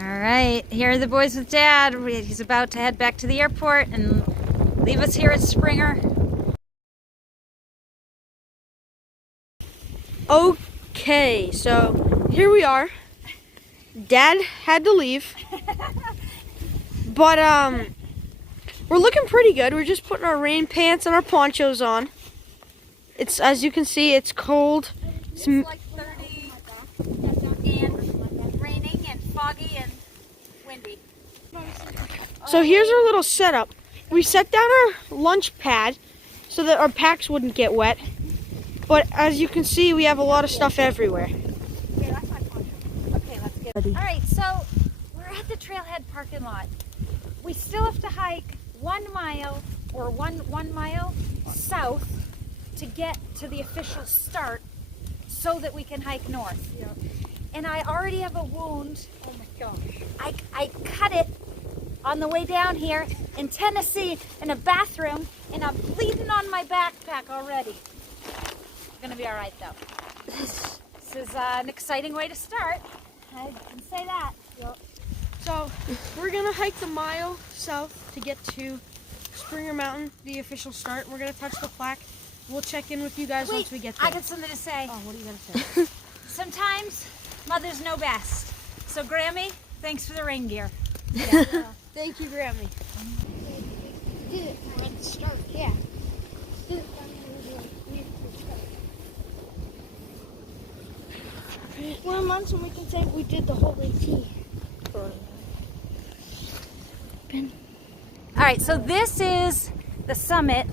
All right, here are the boys with Dad. He's about to head back to the airport and leave us here at Springer. Okay, so here we are. Dad had to leave. But we're looking pretty good. We're just putting our rain pants and our ponchos on. It's, as you can see, it's cold. It's like 30 and raining and foggy and windy. So here's our little setup. We set down our lunch pad so that our packs wouldn't get wet. But as you can see, we have a lot of stuff everywhere. Here, that's my poncho. Okay, let's get it. All right, so we're at the Trailhead Parking Lot. We still have to hike 1 mile or one mile south to get to the official start so that we can hike north. Yeah. And I already have a wound. Oh my gosh. I cut it on the way down here in Tennessee in a bathroom, and I'm bleeding on my backpack already. It's gonna be all right though. This is an exciting way to start. I can say that. Yep. So we're gonna hike the mile south to get to Springer Mountain, the official start. We're gonna touch the plaque. We'll check in with you guys once we get there. I got something to say. Oh, what are you gonna say? Sometimes mothers know best. So Grammy, thanks for the rain gear. Yeah. Thank you, Grammy. Did it at the start, yeah. Did it One month and we can say we did the whole AT. All right, so this is the summit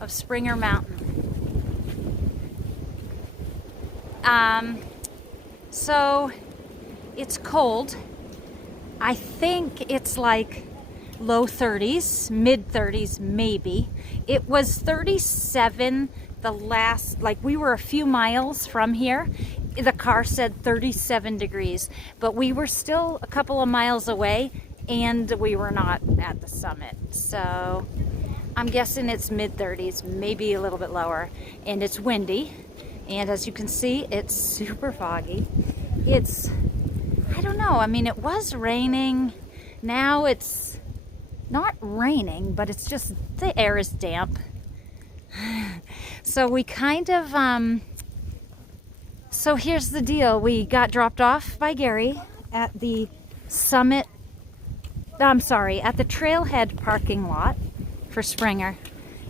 of Springer Mountain. So it's cold. I think it's like low 30s, mid 30s maybe. It was 37 the last, like we were a few miles from here. The car said 37 degrees, but we were still a couple of miles away and we were not at the summit. So I'm guessing it's mid 30s, maybe a little bit lower, and it's windy. And as you can see, it's super foggy. It's, I don't know, I mean, it was raining. Now it's not raining, but it's just, the air is damp. So we kind of, so here's the deal. We got dropped off by Gary at the summit, at the Trailhead Parking Lot for Springer.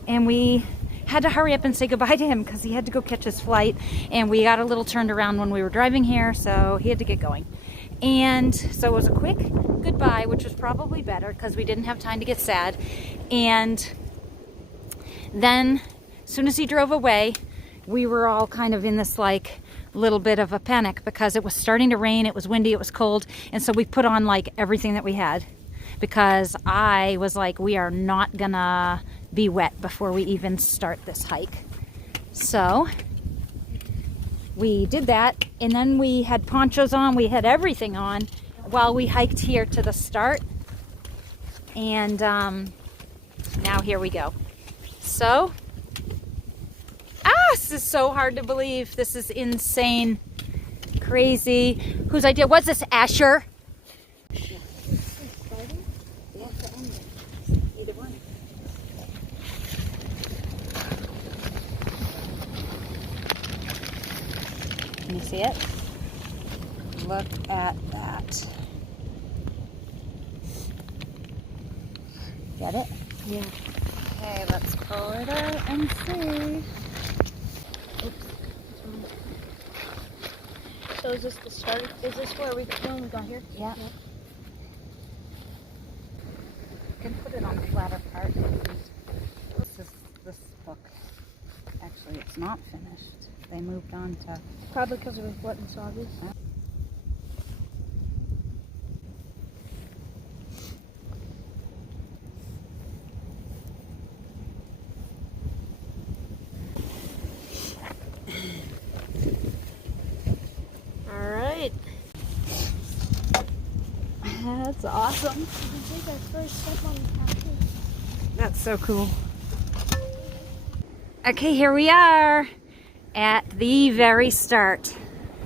And we had to hurry up and say goodbye to him because he had to go catch his flight. And we got a little turned around when we were driving here, so he had to get going. And so it was a quick goodbye, which was probably better because we didn't have time to get sad. And then as soon as he drove away, we were all kind of in this like little bit of a panic because it was starting to rain, it was windy, it was cold. And so we put on like everything that we had because I was like, we are not gonna be wet before we even start this hike. So we did that, and then we had ponchos on, we had everything on while we hiked here to the start. And now here we go. So, this is so hard to believe. This is insane, crazy. Whose idea was this, Asher? Either one. Can you see it? Look at that. Get it? Yeah. Okay, let's pull it out and see. So is this the start? Is this where we got here? Yeah. You can put it on the flatter part. This book. Actually, it's not finished. They moved on to. Probably because it was wet and soggy. That's awesome. We can take our first step on the path. That's so cool. Okay, here we are at the very start.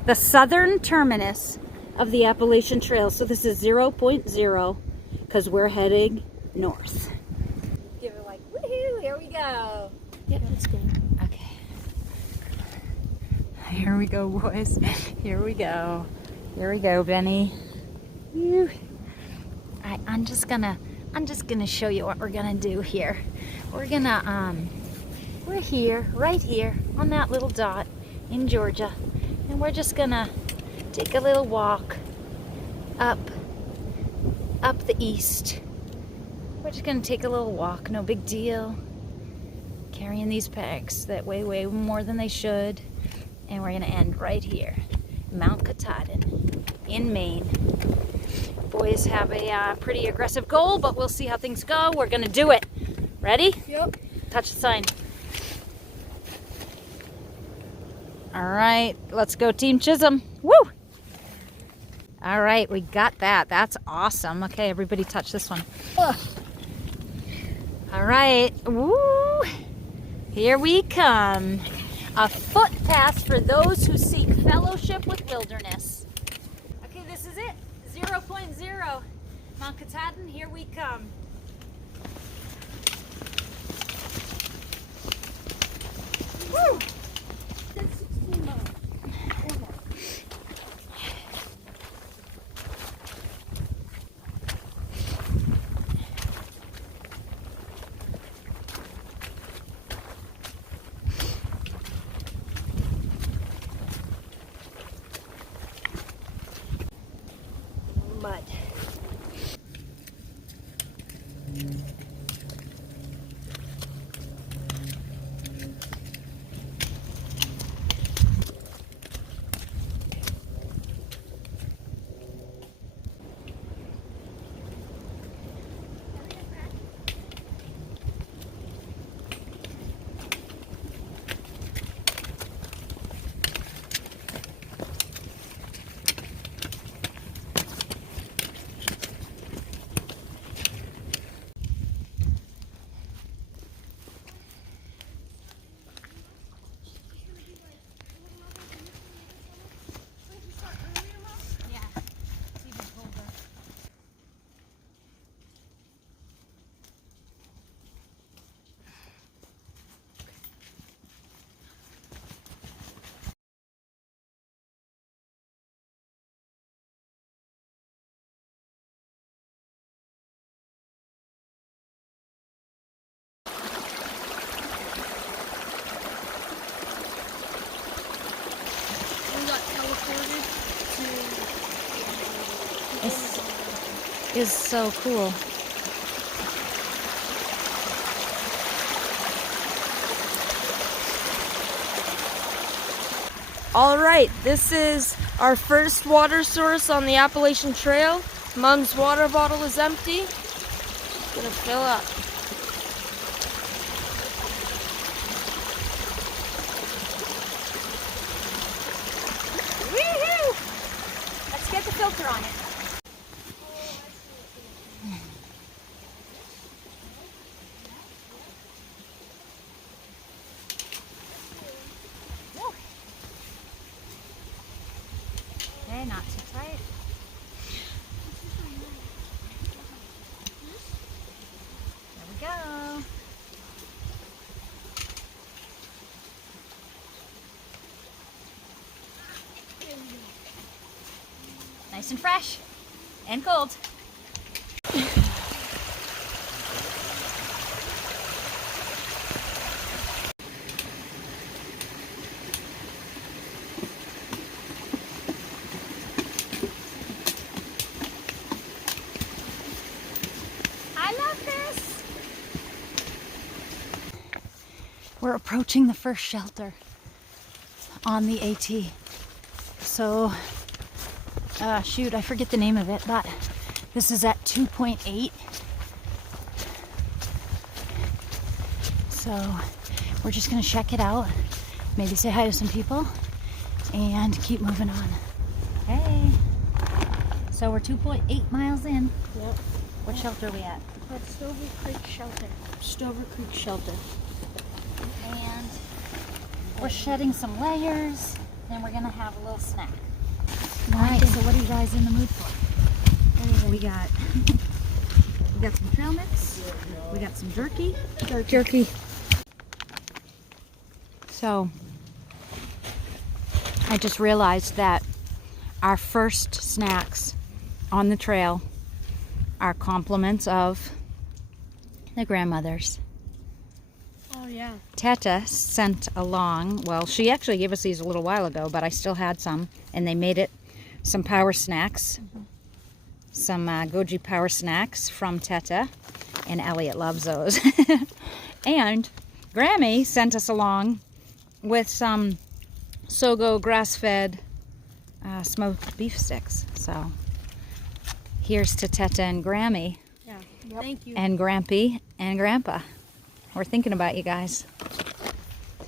The southern terminus of the Appalachian Trail. So this is 0.0 because we're heading north. Give it like, woohoo, here we go. Yep, let's go. Okay. Here we go, boys. Here we go. Here we go, Benny. Whew. Alright, I'm just gonna show you what we're gonna do here. We're here, right here, on that little dot in Georgia. And we're just gonna take a little walk up the east. We're just gonna take a little walk, no big deal. Carrying these packs that weigh way more than they should. And we're gonna end right here, Mount Katahdin in Maine. Boys have a pretty aggressive goal, but we'll see how things go. We're gonna do it. Ready? Yep. Touch the sign. All right, let's go Team Chisholm. Woo! All right, we got that. That's awesome. Okay, everybody touch this one. Ugh. All right, woo! Here we come. A footpath for those who seek fellowship with wilderness. Okay, this is it. 0.0. Mount Katahdin, here we come. Woo! Mud. This is so cool. All right, this is our first water source on the Appalachian Trail. Mom's water bottle is empty. She's gonna fill up. Woohoo! Let's get the filter on it. Okay, not too tight. There we go. Nice and fresh and cold. I love this. We're approaching the first shelter on the AT. So, shoot, I forget the name of it, but this is at 2.8. So, we're just gonna check it out, maybe say hi to some people, and keep moving on. Hey! So we're 2.8 miles in. Yep. What shelter are we at? At Stover Creek Shelter. Stover Creek Shelter. And we're shedding some layers, then we're gonna have a little snack. All right, so what are you guys in the mood for? We got some trail mix. We got some jerky. Jerky. So I just realized that our first snacks on the trail are compliments of the grandmothers. Oh yeah. Teta sent along, well, she actually gave us these a little while ago, but I still had some, and they made it some power snacks. Some goji power snacks from Teta, and Elliot loves those. And Grammy sent us along with some Sogo grass-fed smoked beef sticks. So here's to Teta and Grammy. Yeah. Yep. Thank you. And Grampy and Grandpa. We're thinking about you guys.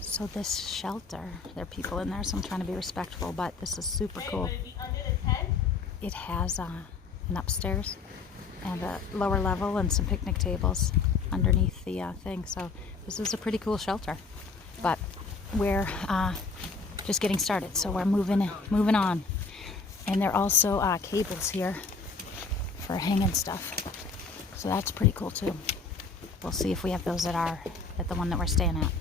So this shelter, there are people in there, so I'm trying to be respectful, but this is super cool. It has an upstairs and a lower level and some picnic tables underneath the thing. So this is a pretty cool shelter, but we're just getting started. So we're moving on. And there are also cables here for hanging stuff. So that's pretty cool too. We'll see if we have those at the one that we're staying at.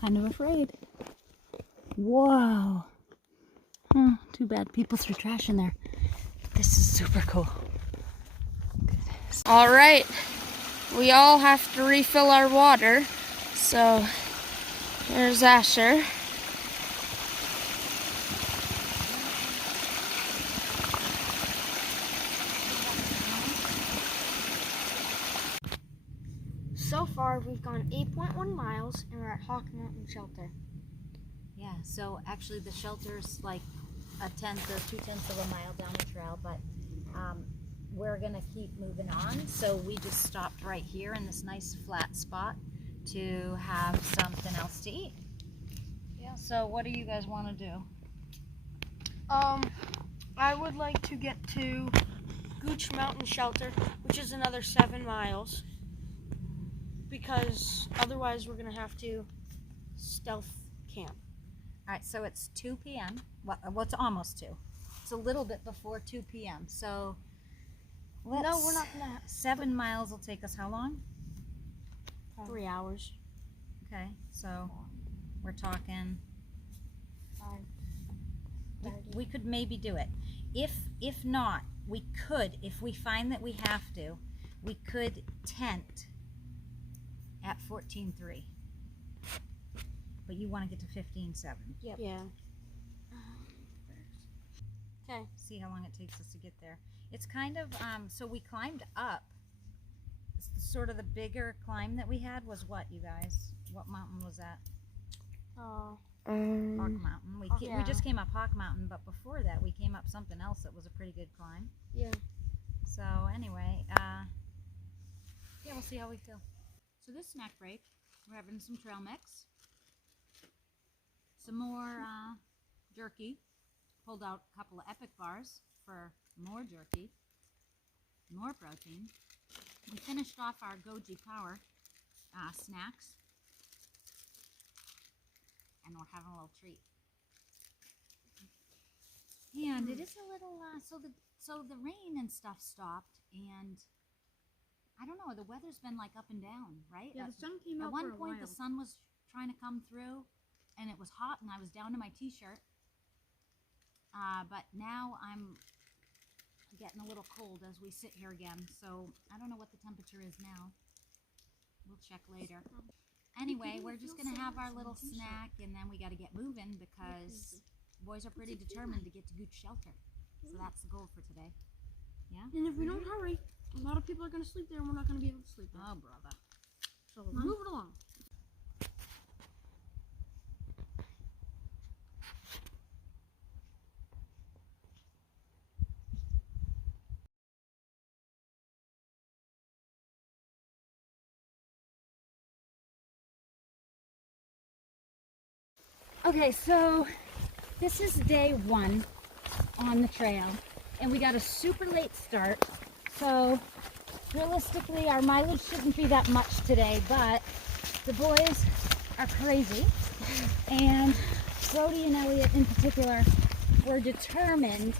Kind of afraid. Whoa. Too bad people threw trash in there. This is super cool. Goodness. All right. We all have to refill our water. So there's Asher. So far, we've gone 8.1 miles and we're at Hawk Mountain Shelter. Yeah, so actually the shelter's like a 1/10 or 2/10 of a mile down the trail, but we're gonna keep moving on. So we just stopped right here in this nice flat spot to have something else to eat. Yeah, so what do you guys want to do? I would like to get to Gooch Mountain Shelter, which is another 7 miles. Because otherwise we're going to have to stealth camp. All right, so it's 2 p.m. Well, it's almost 2. It's a little bit before 2 p.m. So No, we're not going to. 7 miles will take us how long? 3 hours. Okay, so we're talking. We could maybe do it. If not, we could, if we find that we have to, we could tent at 14.3. But you want to get to 15.7. Yep. Yeah. Okay. See how long it takes us to get there. It's kind of, so we climbed up. Sort of the bigger climb that we had was what, you guys? What mountain was that? Hawk Mountain. We just came up Hawk Mountain, but before that we came up something else that was a pretty good climb. Yeah. So anyway, yeah, we'll see how we feel. So this snack break, we're having some trail mix, some more jerky, pulled out a couple of Epic bars for more jerky, more protein. We finished off our Goji Power snacks, and we're having a little treat. And it is a little, so the rain and stuff stopped, and I don't know, the weather's been like up and down, right? Yeah, the sun came out at one for a point while. The sun was trying to come through, and it was hot, and I was down to my t-shirt. But now I'm getting a little cold as we sit here again, so I don't know what the temperature is now. We'll check later. Anyway, we're just gonna have our little snack, and then we got to get moving because boys are pretty determined to get to Gooch Shelter. So that's the goal for today. Yeah. And if we don't hurry, a lot of people are going to sleep there, and we're not going to be able to sleep there. Oh, brother. So move it along. Okay, so this is day 1 on the trail, and we got a super late start. So realistically, our mileage shouldn't be that much today, but the boys are crazy, and Brody and Elliot in particular were determined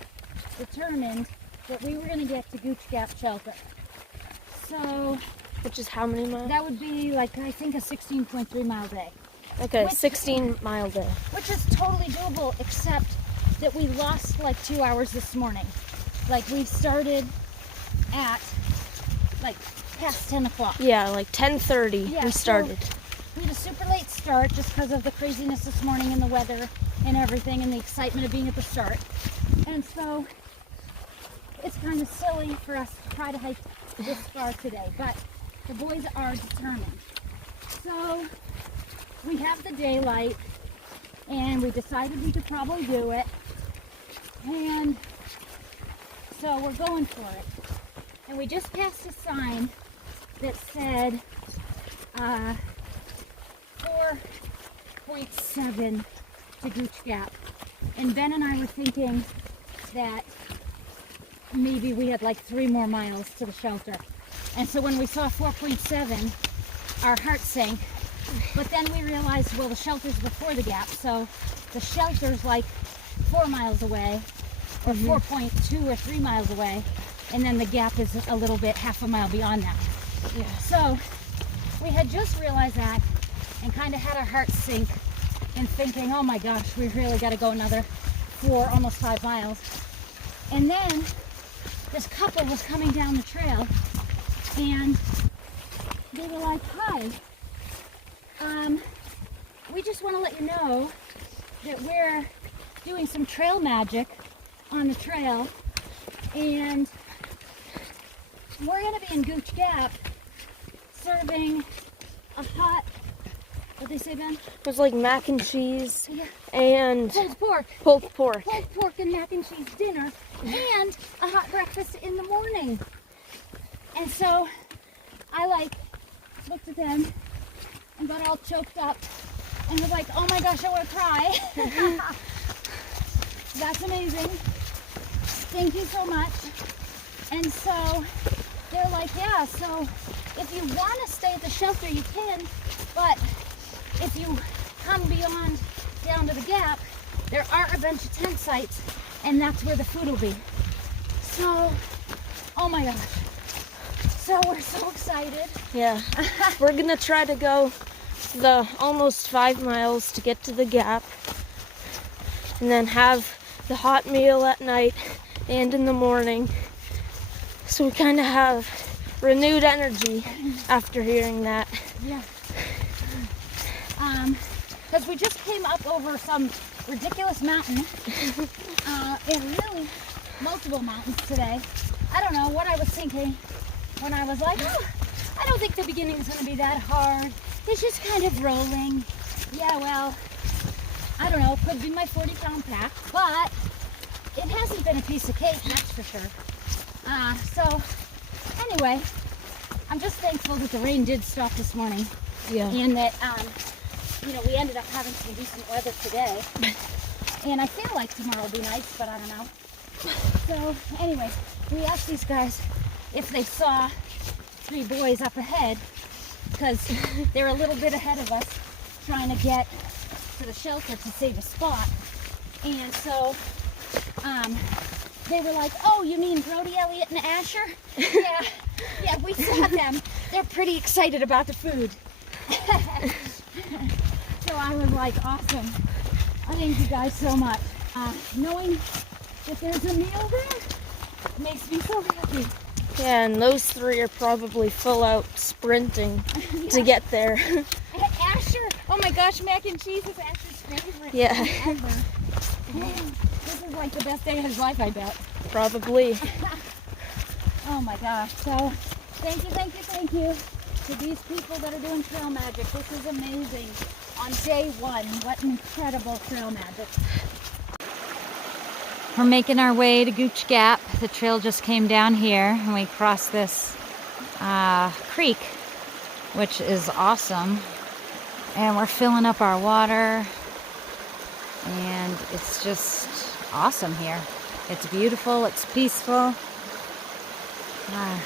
that we were going to get to Gooch Gap Shelter. So, Which is how many miles? that would be like, I think, a 16.3 mile day. Okay, Which- 16-mile day. Which is totally doable, except that we lost like 2 hours this morning. Like, we started at like past 10 o'clock. Yeah, like 10:30 Yeah, we so- started. We had a super late start just because of the craziness this morning and the weather and everything and the excitement of being at the start. And so it's kind of silly for us to try to hike this far today, but the boys are determined. So we have the daylight and we decided we could probably do it. And so we're going for it. And we just passed a sign that said 4.7 to Gooch Gap. And Ben and I were thinking that maybe we had like 3 more miles to the shelter. And so when we saw 4.7, our hearts sank. But then we realized, well, the shelter's before the gap, so the shelter's like 4 miles away, or 4.2 or 3 miles away, and then the gap is a little bit, half a mile beyond that. Yeah. So we had just realized that and kind of had our hearts sink and thinking, oh my gosh, we really got to go another 4, almost 5 miles. And then this couple was coming down the trail and they were like, hi, we just want to let you know that we're doing some trail magic on the trail, and we're going to be in Gooch Gap serving a hot, what'd they say, Ben? It was like mac and cheese Yeah. and Pulled pork. pulled pork. Pulled pork and mac and cheese dinner, and a hot breakfast in the morning. And so I looked at them and got all choked up and was like, oh my gosh, I want to cry. That's amazing. Thank you so much. And so they're like, yeah, so if you want to stay at the shelter, you can, but if you come beyond down to the gap, there are a bunch of tent sites, and that's where the food will be. So, oh my gosh. So we're so excited. Yeah. We're gonna try to go the almost 5 miles to get to the gap, and then have the hot meal at night and in the morning. So we kind of have renewed energy after hearing that. Yeah. Because we just came up over some ridiculous mountain, and really multiple mountains today. I don't know what I was thinking when I was like, oh, I don't think the beginning is going to be that hard. It's just kind of rolling. Yeah, well, I don't know. It could be my 40-pound pack, but it hasn't been a piece of cake, that's for sure. So, anyway, I'm just thankful that the rain did stop this morning. Yeah. And that, we ended up having some decent weather today. And I feel like tomorrow will be nice, but I don't know. So, anyway, we asked these guys if they saw 3 boys up ahead, because they're a little bit ahead of us trying to get to the shelter to save a spot. And so, they were like, oh, you mean Brody, Elliot, and Asher? Yeah, we saw them. They're pretty excited about the food. So I was like, awesome. I thank you guys so much. Knowing that there's a meal there makes me so happy. Yeah, and those 3 are probably full out sprinting to get there. And Asher, oh my gosh, mac and cheese is Asher's favorite Yeah. ever. This is like the best day of his life, I bet. Probably. Oh my gosh. So thank you to these people that are doing trail magic. This is amazing. On day 1, what an incredible trail magic. We're making our way to Gooch Gap. The trail just came down here and we crossed this creek, which is awesome. And we're filling up our water. And it's just awesome here. It's beautiful, it's peaceful. Ah,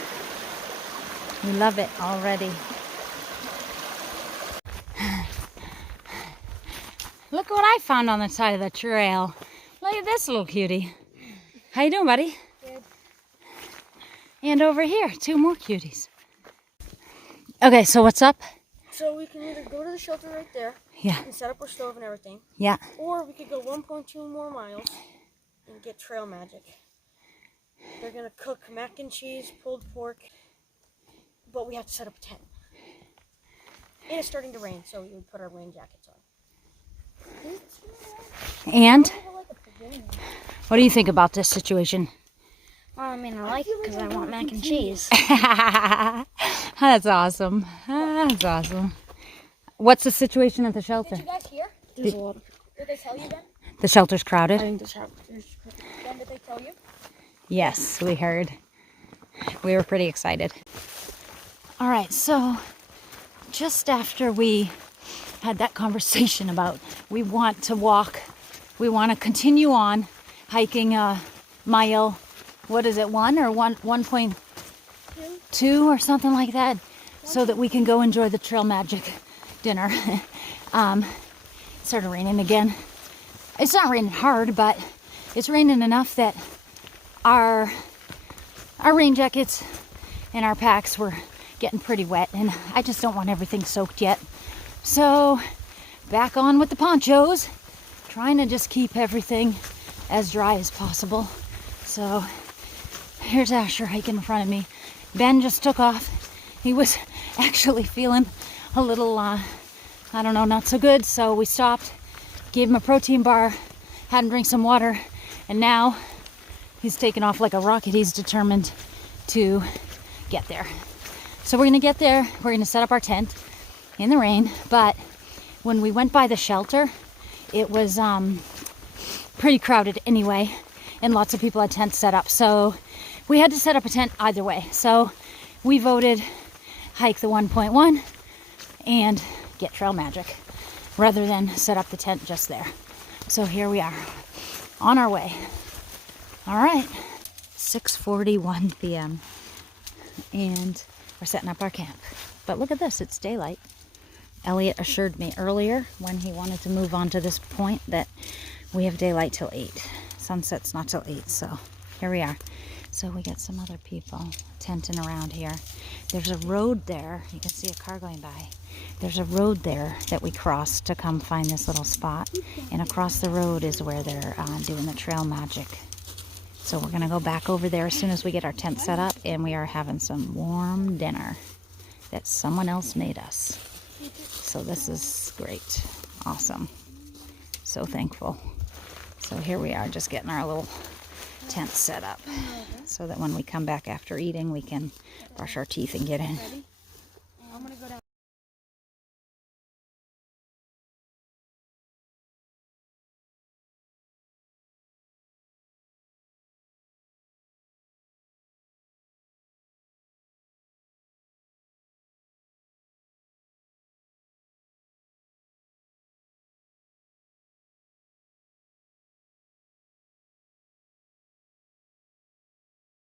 we love it already. Look what I found on the side of the trail. Look at this little cutie. How you doing, buddy? Good. And over here, 2 more cuties. Okay, so what's up? So we can either go to the shelter right there Yeah, and set up our stove and everything, yeah. or we could go 1.2 more miles and get Trail Magic. They're gonna cook mac and cheese, pulled pork, but we have to set up a tent. And it's starting to rain, so we would put our rain jackets on. And what do you think about this situation? Well, I mean, I like it because I want mac and cheese. That's awesome. That's awesome. What's the situation at the shelter? Did you guys hear? There's a lot of people. Did they tell you then? The shelter's crowded? think the shelter's then did they tell you? Yes, we heard. We were pretty excited. All right, so just after we had that conversation about we want to walk, we want to continue on hiking a mile, what is it, 1.2 or something like that, so that we can go enjoy the Trail Magic dinner. It started raining again. It's not raining hard, but it's raining enough that our rain jackets and our packs were getting pretty wet, and I just don't want everything soaked yet. So back on with the ponchos, trying to just keep everything as dry as possible. So here's Asher hiking in front of me. Ben just took off. He was actually feeling a little, I don't know, not so good. So we stopped, gave him a protein bar, had him drink some water, and now he's taking off like a rocket. He's determined to get there. So we're gonna get there. We're gonna set up our tent in the rain. But when we went by the shelter, it was pretty crowded anyway, and lots of people had tents set up. So we had to set up a tent either way. So we voted hike the 1.1 and get Trail Magic rather than set up the tent just there. So here we are on our way. All right, 6:41 p.m. and we're setting up our camp. But look at this, it's daylight. Elliot assured me earlier when he wanted to move on to this point that we have daylight till 8. Sunset's not till 8, so here we are. So we got some other people tenting around here. There's a road there. You can see a car going by. There's a road there that we crossed to come find this little spot. And across the road is where they're doing the Trail Magic. So we're gonna go back over there as soon as we get our tent set up, and we are having some warm dinner that someone else made us. So this is great, awesome, so thankful. So here we are, just getting our little tent set up so that when we come back after eating, we can brush our teeth and get in.